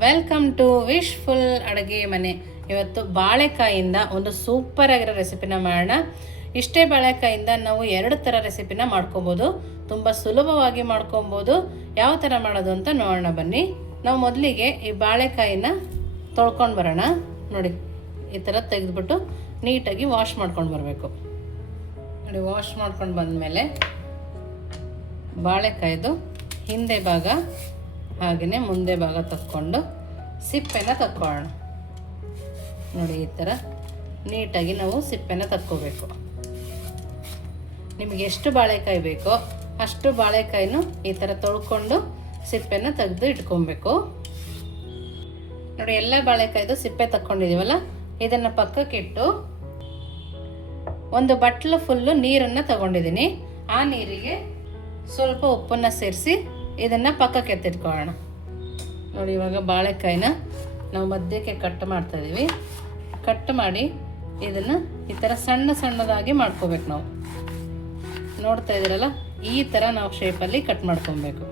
Welcome to wishful ಅಡುಗೆ ಮನೆ. ಇವತ್ತು ಬಾಳೆಕಾಯಿಂದ ಒಂದು ಸೂಪರ್ ಆಗಿರೋ ರೆಸಿಪಿನ ಮಾಡೋಣ. ಇಷ್ಟೇ ಬಾಳೆಕಾಯಿಂದ ನಾವು 2 ಥರ ರೆಸಿಪಿನ ಮಾಡ್ಕೊಬೋದು. ತುಂಬ ಸುಲಭವಾಗಿ ಮಾಡ್ಕೊಬೋದು. ಯಾವ ಥರ ಮಾಡೋದು ಅಂತ ನೋಡೋಣ ಬನ್ನಿ. ನಾವು ಮೊದಲಿಗೆ ಈ ಬಾಳೆಕಾಯಿನ ತೊಳ್ಕೊಂಡು ಬರೋಣ. ನೋಡಿ, ಈ ಥರ ತೆಗೆದುಬಿಟ್ಟು ನೀಟಾಗಿ ವಾಶ್ ಮಾಡ್ಕೊಂಡು ಬರಬೇಕು. ನೋಡಿ, ವಾಶ್ ಮಾಡ್ಕೊಂಡು ಬಂದಮೇಲೆ ಬಾಳೆಕಾಯ್ದು ಹಿಂದೆ ಭಾಗ ಹಾಗೆಯೇ ಮುಂದೆ ಭಾಗ ತಕ್ಕೊಂಡು ಸಿಪ್ಪೆನ ತಕ್ಕೊಳ್ಳೋಣ. ನೋಡಿ, ಈ ಥರ ನೀಟಾಗಿ ನಾವು ಸಿಪ್ಪೆನ ತಕ್ಕೋಬೇಕು. ನಿಮಗೆ ಎಷ್ಟು ಬಾಳೆಕಾಯಿ ಬೇಕೋ ಅಷ್ಟು ಬಾಳೆಕಾಯಿನೂ ಈ ಥರ ತೊಳ್ಕೊಂಡು ಸಿಪ್ಪೆನ ತೆಗೆದು ಇಟ್ಕೊಬೇಕು. ನೋಡಿ, ಎಲ್ಲ ಬಾಳೆಕಾಯ್ದು ಸಿಪ್ಪೆ ತಕ್ಕೊಂಡಿದ್ದೀವಲ್ಲ, ಇದನ್ನು ಪಕ್ಕಕ್ಕಿಟ್ಟು ಒಂದು ಬಟ್ಲು ಫುಲ್ಲು ನೀರನ್ನು ತಗೊಂಡಿದ್ದೀನಿ. ಆ ನೀರಿಗೆ ಸ್ವಲ್ಪ ಉಪ್ಪನ್ನು ಸೇರಿಸಿ ಇದನ್ನು ಪಕ್ಕಕ್ಕೆ ಎತ್ತಿಟ್ಕೊಳ್ಳೋಣ. ನೋಡಿ, ಇವಾಗ ಬಾಳೆಕಾಯಿನ ನಾವು ಮಧ್ಯಕ್ಕೆ ಕಟ್ ಮಾಡ್ತಾಯಿದ್ದೀವಿ. ಕಟ್ ಮಾಡಿ ಇದನ್ನು ಈ ಥರ ಸಣ್ಣ ಸಣ್ಣದಾಗಿ ಮಾಡ್ಕೋಬೇಕು. ನಾವು ನೋಡ್ತಾ ಇದ್ದೀರಲ್ಲ, ಈ ಥರ ನಾವು ಶೇಪಲ್ಲಿ ಕಟ್ ಮಾಡ್ಕೊಬೇಕು.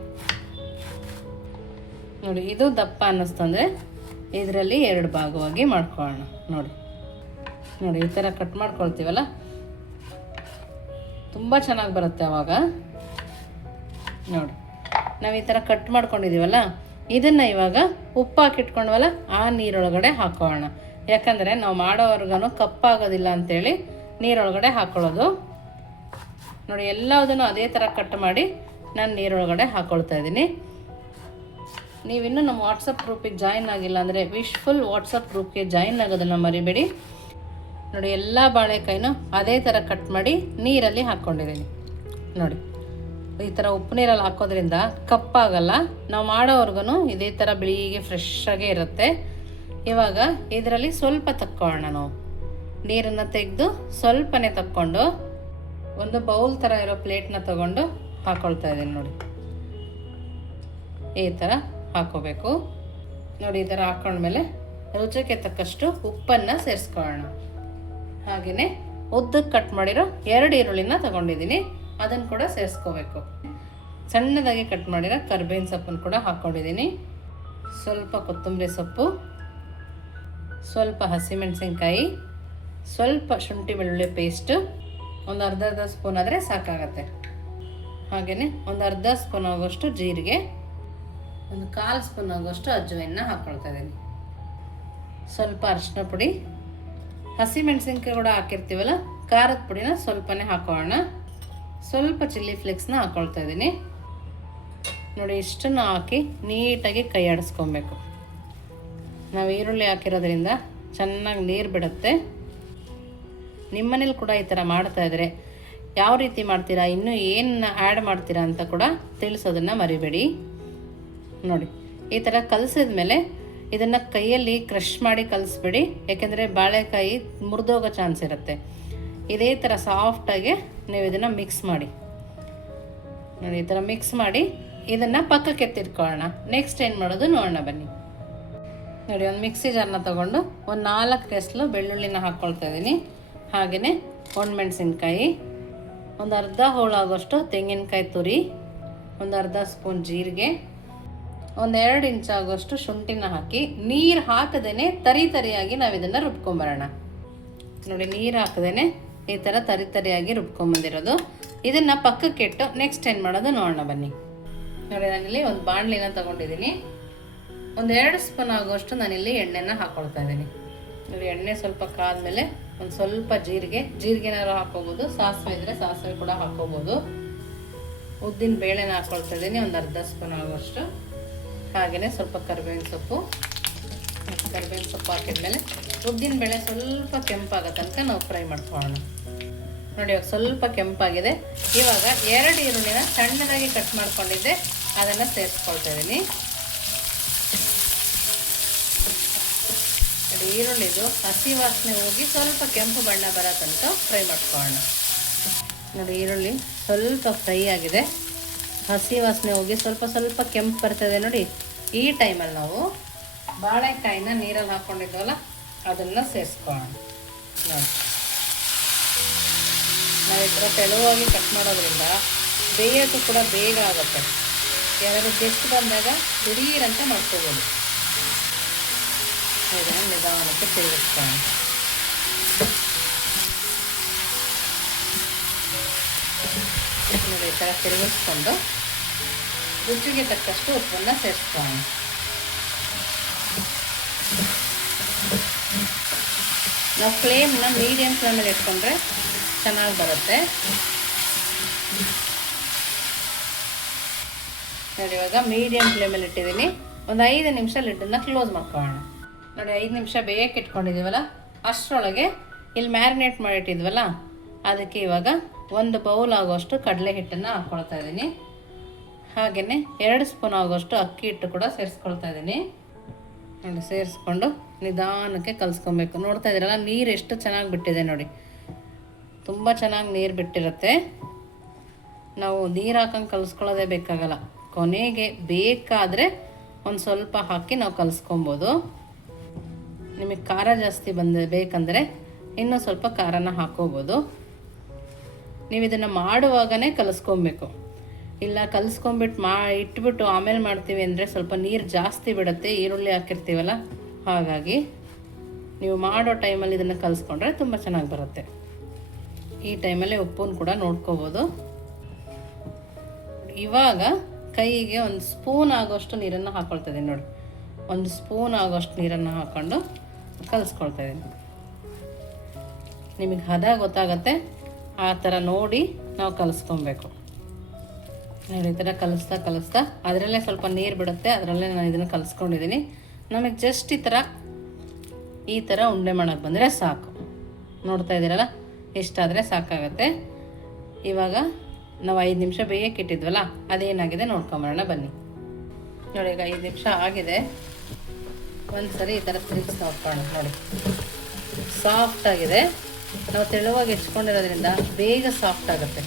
ನೋಡಿ, ಇದು ದಪ್ಪ ಅನ್ನಿಸ್ತಂದರೆ ಇದರಲ್ಲಿ 2 ಭಾಗವಾಗಿ ಮಾಡ್ಕೊಳ್ಳೋಣ. ನೋಡಿ, ಈ ಥರ ಕಟ್ ಮಾಡ್ಕೊಳ್ತೀವಲ್ಲ, ತುಂಬ ಚೆನ್ನಾಗಿ ಬರುತ್ತೆ ಆವಾಗ. ನೋಡಿ, ನಾವು ಈ ಥರ ಕಟ್ ಮಾಡ್ಕೊಂಡಿದ್ದೀವಲ್ಲ, ಇದನ್ನು ಇವಾಗ ಉಪ್ಪು ಹಾಕಿಟ್ಕೊಂಡ್ವಲ್ಲ ಆ ನೀರೊಳಗಡೆ ಹಾಕೋಣ. ಯಾಕಂದರೆ ನಾವು ಮಾಡೋವರೆಗೂ ಕಪ್ಪಾಗೋದಿಲ್ಲ ಅಂಥೇಳಿ ನೀರೊಳಗಡೆ ಹಾಕೊಳ್ಳೋದು. ನೋಡಿ, ಎಲ್ಲದನ್ನು ಅದೇ ಥರ ಕಟ್ ಮಾಡಿ ನಾನು ನೀರೊಳಗಡೆ ಹಾಕ್ಕೊಳ್ತಾ ಇದ್ದೀನಿ. ನೀವಿನ್ನೂ ನಮ್ಮ ವಾಟ್ಸಪ್ ಗ್ರೂಪಿಗೆ ಜಾಯಿನ್ ಆಗಿಲ್ಲ ಅಂದರೆ ವಿಶ್ಫುಲ್ ವಾಟ್ಸಪ್ ಗ್ರೂಪ್ಗೆ ಜಾಯಿನ್ ಆಗೋದನ್ನು ಮರಿಬೇಡಿ. ನೋಡಿ, ಎಲ್ಲ ಬಾಳೆಕಾಯಿನೂ ಅದೇ ಥರ ಕಟ್ ಮಾಡಿ ನೀರಲ್ಲಿ ಹಾಕ್ಕೊಂಡಿದ್ದೀನಿ. ನೋಡಿ, ಈ ಥರ ಉಪ್ಪು ನೀರಲ್ಲಿ ಹಾಕೋದ್ರಿಂದ ಕಪ್ಪಾಗಲ್ಲ. ನಾವು ಮಾಡೋವರೆಗೂ ಇದೇ ಥರ ಬಿಳಿಗೆ ಫ್ರೆಶ್ಶಾಗೇ ಇರುತ್ತೆ. ಇವಾಗ ಇದರಲ್ಲಿ ಸ್ವಲ್ಪ ತಕ್ಕೊಳ್ಳೋಣ. ನಾವು ನೀರನ್ನು ತೆಗೆದು ಸ್ವಲ್ಪನೇ ತಕ್ಕೊಂಡು ಒಂದು ಬೌಲ್ ಥರ ಇರೋ ಪ್ಲೇಟ್ನ ತಗೊಂಡು ಹಾಕ್ಕೊಳ್ತಾ ಇದ್ದೀನಿ. ನೋಡಿ, ಈ ಥರ ಹಾಕ್ಕೋಬೇಕು. ನೋಡಿ, ಈ ಥರ ಹಾಕ್ಕೊಂಡ್ಮೇಲೆ ರುಚಿಗೆ ತಕ್ಕಷ್ಟು ಉಪ್ಪನ್ನು ಸೇರಿಸ್ಕೊಳ್ಳೋಣ. ಹಾಗೆಯೇ ಉದ್ದಕ್ಕೆ ಕಟ್ ಮಾಡಿರೋ 2 ಈರುಳ್ಳಿನ ತಗೊಂಡಿದ್ದೀನಿ, ಅದನ್ನು ಕೂಡ ಸೇರಿಸ್ಕೋಬೇಕು. ಸಣ್ಣದಾಗಿ ಕಟ್ ಮಾಡಿರೋ ಕರಿಬೇವಿನ ಸೊಪ್ಪನ್ನು ಕೂಡ ಹಾಕ್ಕೊಂಡಿದ್ದೀನಿ. ಸ್ವಲ್ಪ ಕೊತ್ತಂಬರಿ ಸೊಪ್ಪು, ಸ್ವಲ್ಪ ಹಸಿಮೆಣಸಿನ್ಕಾಯಿ, ಸ್ವಲ್ಪ ಶುಂಠಿ ಬೆಳ್ಳುಳ್ಳಿ ಪೇಸ್ಟು, ಒಂದು ಅರ್ಧ ಸ್ಪೂನ್ ಆದರೆ ಸಾಕಾಗತ್ತೆ. ಹಾಗೆಯೇ ಒಂದು ಅರ್ಧ ಸ್ಪೂನ್ ಆಗೋಷ್ಟು ಜೀರಿಗೆ, ಒಂದು 1/4 ಸ್ಪೂನ್ ಆಗೋಷ್ಟು ಅಜ್ವಾಯಿನ ಹಾಕ್ಕೊಳ್ತಾ ಇದ್ದೀನಿ. ಸ್ವಲ್ಪ ಅರಿಶಿನ ಪುಡಿ, ಹಸಿಮೆಣಸಿನ್ಕಾಯಿ ಕೂಡ ಹಾಕಿರ್ತೀವಲ್ಲ, ಖಾರದ ಪುಡಿನ ಸ್ವಲ್ಪನೇ ಹಾಕೋಣ. ಸ್ವಲ್ಪ ಚಿಲ್ಲಿ ಫ್ಲೇಕ್ಸ್ನ ಹಾಕ್ಕೊಳ್ತಾ ಇದ್ದೀನಿ. ನೋಡಿ, ಇಷ್ಟನ್ನು ಹಾಕಿ ನೀಟಾಗಿ ಕೈ ಆಡಿಸ್ಕೊಬೇಕು. ನಾವು ಈರುಳ್ಳಿ ಹಾಕಿರೋದ್ರಿಂದ ಚೆನ್ನಾಗಿ ನೀರು ಬಿಡುತ್ತೆ. ನಿಮ್ಮನೇಲಿ ಕೂಡ ಈ ಥರ ಮಾಡ್ತಾಯಿದ್ರೆ ಯಾವ ರೀತಿ ಮಾಡ್ತೀರಾ, ಇನ್ನೂ ಏನು ಆ್ಯಡ್ ಮಾಡ್ತೀರಾ ಅಂತ ಕೂಡ ತಿಳಿಸೋದನ್ನು ಮರಿಬೇಡಿ. ನೋಡಿ, ಈ ಥರ ಕಲಸಿದ ಮೇಲೆ ಇದನ್ನು ಕೈಯಲ್ಲಿ ಕ್ರಷ್ ಮಾಡಿ ಕಲಿಸ್ಬೇಡಿ, ಯಾಕೆಂದರೆ ಬಾಳೆಕಾಯಿ ಮುರಿದೋಗೋ ಚಾನ್ಸ್ ಇರುತ್ತೆ. ಇದೇ ಥರ ಸಾಫ್ಟಾಗಿ ನೀವು ಇದನ್ನು ಮಿಕ್ಸ್ ಮಾಡಿ. ನೋಡಿ, ಈ ಥರ ಮಿಕ್ಸ್ ಮಾಡಿ ಇದನ್ನು ಪಕ್ಕಕ್ಕೆ ಎತ್ತಿಟ್ಕೊಳ್ಳೋಣ. ನೆಕ್ಸ್ಟ್ ಏನು ಮಾಡೋದು ನೋಡೋಣ ಬನ್ನಿ. ನೋಡಿ, ಒಂದು ಮಿಕ್ಸಿ ಜಾರ್ನ ತೊಗೊಂಡು ಒಂದು 4 ಎಸಳು ಬೆಳ್ಳುಳ್ಳಿನ ಹಾಕ್ಕೊಳ್ತಾ ಇದ್ದೀನಿ. ಹಾಗೆಯೇ ಒಣಮೆಣಸಿನ್ಕಾಯಿ, ಒಂದು ಅರ್ಧ ಹೋಳಾಗೋಷ್ಟು ತೆಂಗಿನಕಾಯಿ ತುರಿ, ಒಂದು ಅರ್ಧ ಸ್ಪೂನ್ ಜೀರಿಗೆ, ಒಂದು 2 ಇಂಚ್ ಆಗೋಷ್ಟು ಶುಂಠಿನ ಹಾಕಿ ನೀರು ಹಾಕದೇ ತರಿಯಾಗಿ ನಾವು ಇದನ್ನು ರುಬ್ಕೊಂಬರೋಣ. ನೋಡಿ, ನೀರು ಹಾಕದೇ ಈ ಥರ ತರಿಯಾಗಿ ರುಬ್ಕೊಂಬಂದಿರೋದು. ಇದನ್ನು ಪಕ್ಕಕ್ಕೆ ಇಟ್ಟು ನೆಕ್ಸ್ಟ್ ಏನು ಮಾಡೋದು ನೋಡೋಣ ಬನ್ನಿ. ನೋಡಿ, ನಾನಿಲ್ಲಿ ಒಂದು ಬಾಣಲಿನ ತೊಗೊಂಡಿದ್ದೀನಿ. ಒಂದು 2 ಸ್ಪೂನ್ ಆಗೋಷ್ಟು ನಾನಿಲ್ಲಿ ಎಣ್ಣೆನ ಹಾಕ್ಕೊಳ್ತಾ ಇದ್ದೀನಿ. ನೋಡಿ, ಎಣ್ಣೆ ಸ್ವಲ್ಪ ಕಾದ್ಮೇಲೆ ಒಂದು ಸ್ವಲ್ಪ ಜೀರಿಗೆನಾರು ಹಾಕ್ಕೋಬೋದು, ಸಾಸಿವೆ ಇದ್ದರೆ ಸಾಸಿವೆ ಕೂಡ ಹಾಕ್ಕೋಬೋದು. ಉದ್ದಿನ ಬೇಳೆನ ಹಾಕ್ಕೊಳ್ತಾ ಇದ್ದೀನಿ, ಒಂದು ಅರ್ಧ ಸ್ಪೂನ್ ಆಗೋಷ್ಟು. ಹಾಗೆಯೇ ಸ್ವಲ್ಪ ಕರಿಬೇವಿನ ಸೊಪ್ಪು ಹಾಕಿದ್ಮೇಲೆ ಉದ್ದಿನ ಬೇಳೆ ಸ್ವಲ್ಪ ಕೆಂಪಾಗೋ ತನಕ ನಾವು ಫ್ರೈ ಮಾಡ್ಕೊಳ್ಳೋಣ. ನೋಡಿ, ಇವಾಗ ಸ್ವಲ್ಪ ಕೆಂಪಾಗಿದೆ. ಇವಾಗ 2 ಈರುಳ್ಳಿನ ಸಣ್ಣದಾಗಿ ಕಟ್ ಮಾಡ್ಕೊಂಡಿದ್ದೆ, ಅದನ್ನು ಸೇರಿಸ್ಕೊಳ್ತಾ ಇದ್ದೀನಿ. ನೋಡಿ, ಈರುಳ್ಳಿದು ಹಸಿ ವಾಸನೆ ಹೋಗಿ ಸ್ವಲ್ಪ ಕೆಂಪು ಬಣ್ಣ ಬರೋ ತನಕ ಫ್ರೈ ಮಾಡ್ಕೊಳ್ಳೋಣ. ನೋಡಿ, ಈರುಳ್ಳಿ ಸ್ವಲ್ಪ ಫ್ರೈ ಆಗಿದೆ, ಹಸಿ ವಾಸನೆ ಹೋಗಿ ಸ್ವಲ್ಪ ಕೆಂಪು ಬರ್ತದೆ. ನೋಡಿ, ಈ ಟೈಮಲ್ಲಿ ನಾವು ಬಾಳೆಕಾಯಿನ ನೀರಲ್ಲಿ ಹಾಕ್ಕೊಂಡಿದ್ವಲ್ಲ ಅದನ್ನು ಸೇರಿಸ್ಕೊಳ್ಳೋಣ. ನೋಡಿ, ನಾವು ಈ ಥರ ತೆಳುವಾಗಿ ಕಟ್ ಮಾಡೋದ್ರಿಂದ ಬೇಯೋದು ಕೂಡ ಬೇಗ ಆಗುತ್ತೆ. ಯಾರಾದರೂ ಗೆಸ್ಟ್ ಬಂದಾಗ ದಿಢೀರಂತ ಮಾಡ್ಕೋಬೋದು. ಇದನ್ನು ನಿಧಾನಕ್ಕೆ ತಿರುಗಿಸ್ಕೊಳ್ಳೋಣ. ಈ ಥರ ತಿರುಗಿಸ್ಕೊಂಡು ರುಚಿಗೆ ತಕ್ಕಷ್ಟು ಉಪ್ಪನ್ನು ಸೇರಿಸ್ಕೊಳ್ಳೋಣ. ನಾವು ಫ್ಲೇಮ್ನ ಮೀಡಿಯಮ್ ಫ್ಲೇಮಲ್ಲಿ ಇಟ್ಕೊಂಡ್ರೆ ಚೆನ್ನಾಗಿ ಬರುತ್ತೆ. ನೋಡಿ, ಇವಾಗ ಮೀಡಿಯಮ್ ಫ್ಲೇಮಲ್ಲಿ ಇಟ್ಟಿದ್ದೀನಿ. ಒಂದು 5 ನಿಮಿಷ ಲಿಡ್ಡನ್ನು ಕ್ಲೋಸ್ ಮಾಡ್ಕೊಳ್ಳೋಣ. ನೋಡಿ, 5 ನಿಮಿಷ ಬೇಯಕ್ಕೆ ಇಟ್ಕೊಂಡಿದ್ದೀವಲ್ಲ, ಅಷ್ಟರೊಳಗೆ ಇಲ್ಲಿ ಮ್ಯಾರಿನೇಟ್ ಮಾಡಿಟ್ಟಿದ್ವಲ್ಲ, ಅದಕ್ಕೆ ಇವಾಗ 1 ಬೌಲ್ ಆಗೋಷ್ಟು ಕಡಲೆ ಹಿಟ್ಟನ್ನು ಹಾಕ್ಕೊಳ್ತಾ ಇದ್ದೀನಿ. ಹಾಗೆಯೇ 2 ಸ್ಪೂನ್ ಆಗೋಷ್ಟು ಅಕ್ಕಿ ಹಿಟ್ಟು ಕೂಡ ಸೇರಿಸ್ಕೊಳ್ತಾ ಇದ್ದೀನಿ. ನೋಡಿ, ಸೇರಿಸ್ಕೊಂಡು ನಿಧಾನಕ್ಕೆ ಕಲಿಸ್ಕೊಬೇಕು. ನೋಡ್ತಾ ಇದ್ದೀರಲ್ಲ, ನೀರು ಎಷ್ಟು ಚೆನ್ನಾಗಿ ಬಿಟ್ಟಿದೆ ನೋಡಿ, ತುಂಬ ಚೆನ್ನಾಗಿ ನೀರು ಬಿಟ್ಟಿರುತ್ತೆ. ನಾವು ನೀರು ಹಾಕಂಗೆ ಕಲಿಸ್ಕೊಳ್ಳೋದೇ ಬೇಕಾಗಲ್ಲ. ಕೊನೆಗೆ ಬೇಕಾದರೆ ಒಂದು ಸ್ವಲ್ಪ ಹಾಕಿ ನಾವು ಕಲಿಸ್ಕೊಬೋದು. ನಿಮಗೆ ಖಾರ ಜಾಸ್ತಿ ಬೇಕಂದರೆ ಇನ್ನೂ ಸ್ವಲ್ಪ ಖಾರನ ಹಾಕೋಬೋದು. ನೀವು ಇದನ್ನು ಮಾಡುವಾಗಲೇ ಕಲಿಸ್ಕೊಬೇಕು. ಇಲ್ಲ ಕಲಿಸ್ಕೊಂಬಿಟ್ಟು ಇಟ್ಬಿಟ್ಟು ಆಮೇಲೆ ಮಾಡ್ತೀವಿ ಅಂದರೆ ಸ್ವಲ್ಪ ನೀರು ಜಾಸ್ತಿ ಬಿಡುತ್ತೆ, ಈರುಳ್ಳಿ ಹಾಕಿರ್ತೀವಲ್ಲ. ಹಾಗಾಗಿ ನೀವು ಮಾಡೋ ಟೈಮಲ್ಲಿ ಇದನ್ನು ಕಲಿಸ್ಕೊಂಡ್ರೆ ತುಂಬ ಚೆನ್ನಾಗಿ ಬರುತ್ತೆ. ಈ ಟೈಮಲ್ಲಿ ಉಪ್ಪನ್ನು ಕೂಡ ನೋಡ್ಕೋಬೋದು. ಇವಾಗ ಕೈಗೆ 1 ಸ್ಪೂನ್ ಆಗೋಷ್ಟು ನೀರನ್ನು ಹಾಕ್ಕೊಳ್ತಾ ಇದ್ದೀನಿ. ನೋಡಿ, 1 ಸ್ಪೂನ್ ಆಗೋಷ್ಟು ನೀರನ್ನು ಹಾಕ್ಕೊಂಡು ಕಲಿಸ್ಕೊಳ್ತಾ ಇದ್ದೀನಿ. ನಿಮಗೆ ಹದ ಗೊತ್ತಾಗತ್ತೆ, ಆ ಥರ ನೋಡಿ ನಾವು ಕಲಿಸ್ಕೊಬೇಕು. ನೋಡಿ, ಈ ಥರ ಕಲಿಸ್ತಾ ಅದರಲ್ಲೇ ಸ್ವಲ್ಪ ನೀರು ಬಿಡುತ್ತೆ, ಅದರಲ್ಲೇ ನಾನು ಇದನ್ನು ಕಲಿಸ್ಕೊಂಡಿದ್ದೀನಿ. ನಮಗೆ ಜಸ್ಟ್ ಈ ಥರ ಉಂಡೆ ಮಾಡೋಕ್ಕೆ ಬಂದರೆ ಸಾಕು. ನೋಡ್ತಾ ಇದ್ದೀರಲ್ಲ, ಇಷ್ಟಾದರೆ ಸಾಕಾಗತ್ತೆ. ಇವಾಗ ನಾವು 5 ನಿಮಿಷ ಬೇಯಕ್ಕೆ ಇಟ್ಟಿದ್ವಲ್ಲ, ಅದೇನಾಗಿದೆ ನೋಡ್ಕೊಂಬರೋಣ ಬನ್ನಿ. ನೋಡಿ, ಈಗ 5 ನಿಮಿಷ ಆಗಿದೆ. ಒಂದು ಸರಿ ಈ ಥರ ತಿರುಗಿಸಿ ನೋಡ್ಕೊಳ್ಳೋಣ. ನೋಡಿ, ಸಾಫ್ಟಾಗಿದೆ. ನಾವು ತೆಳುವಾಗಿ ಹೆಚ್ಕೊಂಡಿರೋದ್ರಿಂದ ಬೇಗ ಸಾಫ್ಟ್ ಆಗುತ್ತೆ.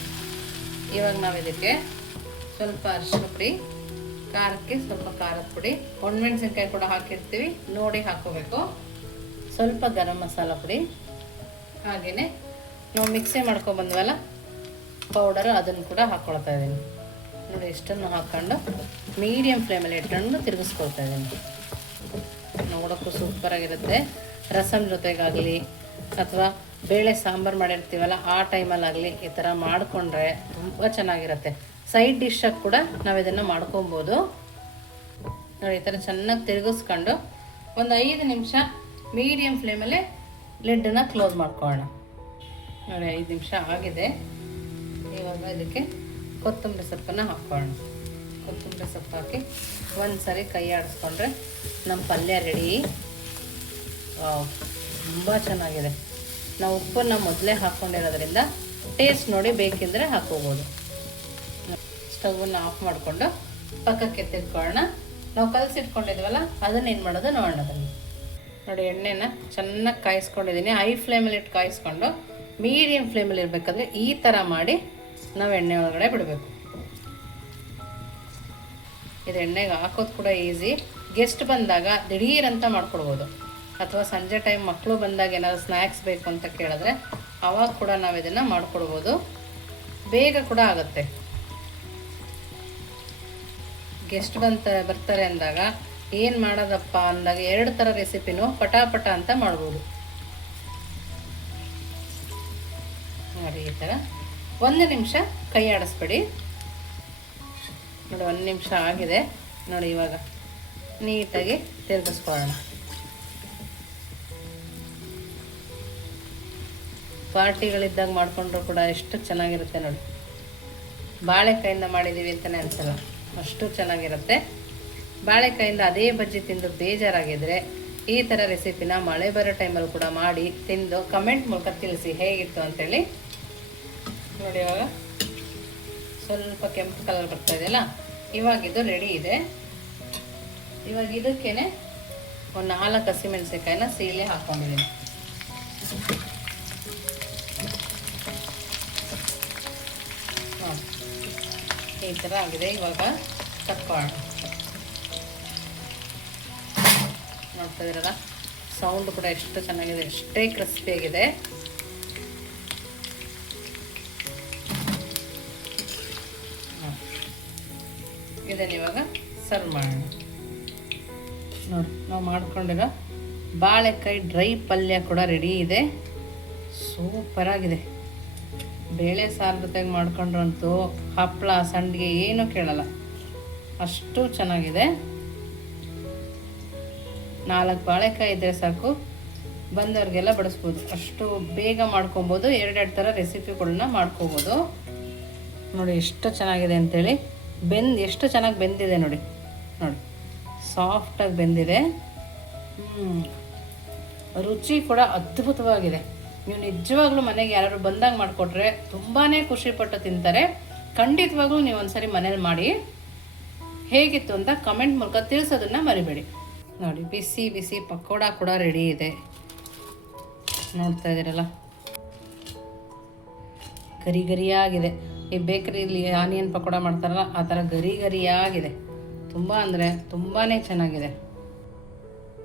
ಇವಾಗ ನಾವು ಇದಕ್ಕೆ ಸ್ವಲ್ಪ ಅರಿಶಿನ ಪುಡಿ, ಖಾರಕ್ಕೆ ಸ್ವಲ್ಪ ಖಾರದ ಪುಡಿ, ಒಣಮೆಣಸಿನ್ಕಾಯಿ ಕೂಡ ಹಾಕಿರ್ತೀವಿ, ನೋಡಿ ಹಾಕೋಬೇಕು. ಸ್ವಲ್ಪ ಗರಂ ಮಸಾಲ ಪುಡಿ, ಹಾಗೆಯೇ ನಾವು ಮಿಕ್ಸಿ ಮಾಡ್ಕೊಬಂದ್ವಲ್ಲ ಪೌಡರ್, ಅದನ್ನು ಕೂಡ ಹಾಕ್ಕೊಳ್ತಾ ಇದ್ದೀನಿ. ನೋಡಿ, ಇಷ್ಟನ್ನು ಹಾಕ್ಕೊಂಡು ಮೀಡಿಯಮ್ ಫ್ಲೇಮಲ್ಲಿ ಇಟ್ಕೊಂಡು ತಿರುಗಿಸ್ಕೊಳ್ತಾ ಇದ್ದೀನಿ. ನೋಡೋಕ್ಕೂ ಸೂಪರಾಗಿರುತ್ತೆ. ರಸಮ್ ಜೊತೆಗಾಗಲಿ ಅಥವಾ ಬೇಳೆ ಸಾಂಬಾರು ಮಾಡಿರ್ತೀವಲ್ಲ, ಆ ಟೈಮಲ್ಲಾಗಲಿ ಈ ಥರ ಮಾಡಿಕೊಂಡ್ರೆ ತುಂಬ ಚೆನ್ನಾಗಿರುತ್ತೆ. ಸೈಡ್ ಡಿಶ್ಶಾಗಿ ಕೂಡ ನಾವು ಇದನ್ನು ಮಾಡ್ಕೊಬೋದು. ನೋಡಿ, ಈ ಥರ ಚೆನ್ನಾಗಿ ತಿರುಗಿಸ್ಕೊಂಡು ಒಂದು 5 ನಿಮಿಷ ಮೀಡಿಯಮ್ ಫ್ಲೇಮಲ್ಲೇ ಲಿಡ್ಡನ್ನು ಕ್ಲೋಸ್ ಮಾಡ್ಕೊಳ್ಳೋಣ. ನೋಡಿ, 5 ನಿಮಿಷ ಆಗಿದೆ. ಇವಾಗ ಇದಕ್ಕೆ ಕೊತ್ತಂಬರಿ ಸೊಪ್ಪನ್ನು ಹಾಕ್ಕೊಳ್ಳೋಣ. ಕೊತ್ತಂಬರಿ ಸೊಪ್ಪು ಹಾಕಿ ಒಂದು ಸರಿ ಕೈ ಆಡಿಸ್ಕೊಂಡ್ರೆ ನಮ್ಮ ಪಲ್ಯ ರೆಡಿ. ತುಂಬ ಚೆನ್ನಾಗಿದೆ. ನಾವು ಉಪ್ಪನ್ನು ಮೊದಲೇ ಹಾಕ್ಕೊಂಡಿರೋದ್ರಿಂದ ಟೇಸ್ಟ್ ನೋಡಿ ಬೇಕೆಂದರೆ ಹಾಕೋಬೋದು. ಸ್ಟವನ್ನು ಆಫ್ ಮಾಡಿಕೊಂಡು ಪಕ್ಕಕ್ಕೆ ತೆಗೆದುಕೊಳ್ಳೋಣ. ನಾವು ಕಲಸಿಟ್ಕೊಂಡಿದ್ವಲ್ಲ, ಅದನ್ನು ಏನು ಮಾಡೋದು ನೋಡೋಣ ಬನ್ನಿ. ನೋಡಿ, ಎಣ್ಣೆನ ಚೆನ್ನಾಗಿ ಕಾಯಿಸ್ಕೊಂಡಿದ್ದೀನಿ. ಹೈ ಫ್ಲೇಮಲ್ಲಿ ಇಟ್ಟು ಕಾಯಿಸ್ಕೊಂಡು ಮೀಡಿಯಮ್ ಫ್ಲೇಮಲ್ಲಿ ಇರಬೇಕಾದ್ರೆ ಈ ಥರ ಮಾಡಿ ನಾವು ಎಣ್ಣೆ ಒಳಗಡೆ ಬಿಡಬೇಕು. ಇದು ಎಣ್ಣೆಗೆ ಹಾಕೋದು ಕೂಡ ಈಸಿ. ಗೆಸ್ಟ್ ಬಂದಾಗ ದಿಢೀರಂತ ಮಾಡ್ಕೊಡ್ಬೋದು, ಅಥವಾ ಸಂಜೆ ಟೈಮ್ ಮಕ್ಕಳು ಬಂದಾಗ ಏನಾದರೂ ಸ್ನ್ಯಾಕ್ಸ್ ಬೇಕು ಅಂತ ಕೇಳಿದ್ರೆ ಆವಾಗ ಕೂಡ ನಾವು ಇದನ್ನು ಮಾಡಿಕೊಡ್ಬೋದು. ಬೇಗ ಕೂಡ ಆಗುತ್ತೆ. ಗೆಸ್ಟ್ ಬರ್ತಾರೆ ಅಂದಾಗ ಏನು ಮಾಡೋದಪ್ಪ ಅಂದಾಗ 2 ಥರ ರೆಸಿಪಿನೂ ಪಟಾಪಟ ಅಂತ ಮಾಡ್ಬೋದು. ನೋಡಿ, ಈ ಥರ 1 ನಿಮಿಷ ಕೈ ಆಡಿಸ್ಬೇಡಿ. ನೋಡಿ, 1 ನಿಮಿಷ ಆಗಿದೆ. ನೋಡಿ, ಇವಾಗ ನೀಟಾಗಿ ತಿರುಗಿಸ್ಕೊಳ್ಳೋಣ. ಪಾರ್ಟಿಗಳಿದ್ದಾಗ ಮಾಡಿಕೊಂಡ್ರು ಕೂಡ ಎಷ್ಟು ಚೆನ್ನಾಗಿರುತ್ತೆ ನೋಡಿ. ಬಾಳೆಕಾಯಿಂದ ಮಾಡಿದ್ದೀವಿ ಅಂತಲೇ ಅನಿಸಲ್ಲ, ಅಷ್ಟು ಚೆನ್ನಾಗಿರುತ್ತೆ. ಬಾಳೆಕಾಯಿಂದ ಅದೇ ಬಜ್ಜಿ ತಿಂದು ಬೇಜಾರಾಗಿದ್ದರೆ ಈ ಥರ ರೆಸಿಪಿನ ಮಳೆ ಬರೋ ಟೈಮಲ್ಲಿ ಕೂಡ ಮಾಡಿ ತಿಂದು ಕಮೆಂಟ್ ಮೂಲಕ ತಿಳಿಸಿ ಹೇಗಿತ್ತು ಅಂತೇಳಿ. ನೋಡಿ, ಇವಾಗ ಸ್ವಲ್ಪ ಕೆಂಪು ಕಲರ್ ಬರ್ತಾ ಇದೆಯಲ್ಲ, ಇವಾಗ ಇದು ರೆಡಿ ಇದೆ. ಇವಾಗ ಇದಕ್ಕೇನೆ ಒಂದು 4 ಹಸಿಮೆಣಸಿನ್ಕಾಯಿನ ಸೀಲೆ ಹಾಕ್ಕೊಂಡಿದ್ದೀನಿ. ಈ ಥರ ಆಗಿದೆ. ಇವಾಗ ತಕ್ಕೊಳ್ಳೋಣ. ನೋಡ್ತಾ ಇದ್ದೀರಲ್ಲ, ಸೌಂಡ್ ಕೂಡ ಎಷ್ಟು ಚೆನ್ನಾಗಿದೆ, ಎಷ್ಟೇ ಕ್ರಿಸ್ಪಿಯಾಗಿದೆ. ಇದನ್ನು ಇವಾಗ ಸರ್ವ್ ಮಾಡೋಣ. ನೋಡಿ ನಾವು ಮಾಡ್ಕೊಂಡಿರೋ ಬಾಳೆಕಾಯಿ ಡ್ರೈ ಪಲ್ಯ ಕೂಡ ರೆಡಿ ಇದೆ. ಸೂಪರಾಗಿದೆ. ಬೇಳೆ ಸಾರು ಜೊತೆಗೆ ಮಾಡ್ಕೊಂಡ್ರಂತೂ ಹಪ್ಪಳ ಸಂಡಿಗೆ ಏನೂ ಕೇಳಲ್ಲ, ಅಷ್ಟು ಚೆನ್ನಾಗಿದೆ. 4 ಬಾಳೆಕಾಯಿ ಇದ್ದರೆ ಸಾಕು, ಬಂದವ್ರಿಗೆಲ್ಲ ಬಡಿಸ್ಬೋದು. ಅಷ್ಟು ಬೇಗ ಮಾಡ್ಕೊಬೋದು. 2 ಥರ ರೆಸಿಪಿಗಳನ್ನ ಮಾಡ್ಕೋಬೋದು. ನೋಡಿ ಎಷ್ಟು ಚೆನ್ನಾಗಿದೆ ಅಂಥೇಳಿ. ಎಷ್ಟು ಚೆನ್ನಾಗಿ ಬೆಂದಿದೆ ನೋಡಿ. ಸಾಫ್ಟಾಗಿ ಬೆಂದಿದೆ. ರುಚಿ ಕೂಡ ಅದ್ಭುತವಾಗಿದೆ. ನೀವು ನಿಜವಾಗ್ಲೂ ಮನೆಗೆ ಯಾರು ಬಂದಾಗ ಮಾಡಿಕೊಟ್ರೆ ತುಂಬಾ ಖುಷಿಪಟ್ಟು ತಿಂತಾರೆ. ಖಂಡಿತವಾಗ್ಲೂ ನೀವು ಒಂದ್ಸರಿ ಮನೇಲಿ ಮಾಡಿ ಹೇಗಿತ್ತು ಅಂತ ಕಮೆಂಟ್ ಮೂಲಕ ತಿಳಿಸೋದನ್ನು ಮರಿಬೇಡಿ. ನೋಡಿ ಬಿಸಿ ಬಿಸಿ ಪಕೋಡ ಕೂಡ ರೆಡಿ ಇದೆ. ನೋಡ್ತಾ ಇದ್ದೀರಲ್ಲ, ಗರಿಯಾಗಿದೆ. ಈ ಬೇಕರಿಲಿ ಆನಿಯನ್ ಪಕೋಡ ಮಾಡ್ತಾರಲ್ಲ ಆ ಥರ ಗರಿಯಾಗಿದೆ. ತುಂಬ ಅಂದರೆ ತುಂಬಾ ಚೆನ್ನಾಗಿದೆ.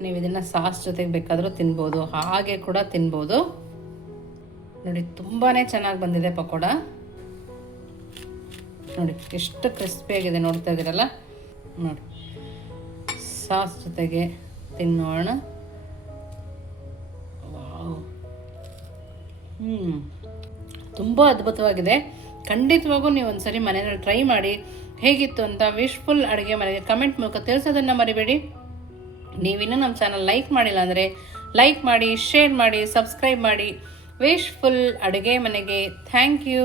ನೀವು ಇದನ್ನು ಸಾಸ್ ಜೊತೆಗೆ ಬೇಕಾದರೂ ತಿನ್ಬೋದು, ಹಾಗೆ ಕೂಡ ತಿನ್ಬೋದು. ನೋಡಿ ತುಂಬಾ ಚೆನ್ನಾಗಿ ಬಂದಿದೆ ಪಕೋಡ. ನೋಡಿ ಎಷ್ಟು ಕ್ರಿಸ್ಪಿಯಾಗಿದೆ, ನೋಡ್ತಾ ಇದ್ದೀರಲ್ಲ. ನೋಡಿ ಸಾಸ್ ಜೊತೆಗೆ ತಿನ್ನೋಣ. ವಾವ್, ತುಂಬ ಅದ್ಭುತವಾಗಿದೆ. ಖಂಡಿತವಾಗೂ ನೀವು ಒಂದ್ಸರಿ ಮನೆಯಲ್ಲಿ ಟ್ರೈ ಮಾಡಿ ಹೇಗಿತ್ತು ಅಂತ ವಿಶ್ಫುಲ್ ಅಡುಗೆ ಮನೆಗೆ ಕಮೆಂಟ್ ಮೂಲಕ ತಿಳಿಸೋದನ್ನು ಮರಿಬೇಡಿ. ನೀವಿನ್ನೂ ನಮ್ಮ ಚಾನಲ್ ಲೈಕ್ ಮಾಡಿಲ್ಲ ಅಂದರೆ ಲೈಕ್ ಮಾಡಿ, ಶೇರ್ ಮಾಡಿ, ಸಬ್ಸ್ಕ್ರೈಬ್ ಮಾಡಿ. ವಿಶ್ಫುಲ್ ಅಡುಗೆ ಮನೆಗೆ ಥ್ಯಾಂಕ್ ಯು.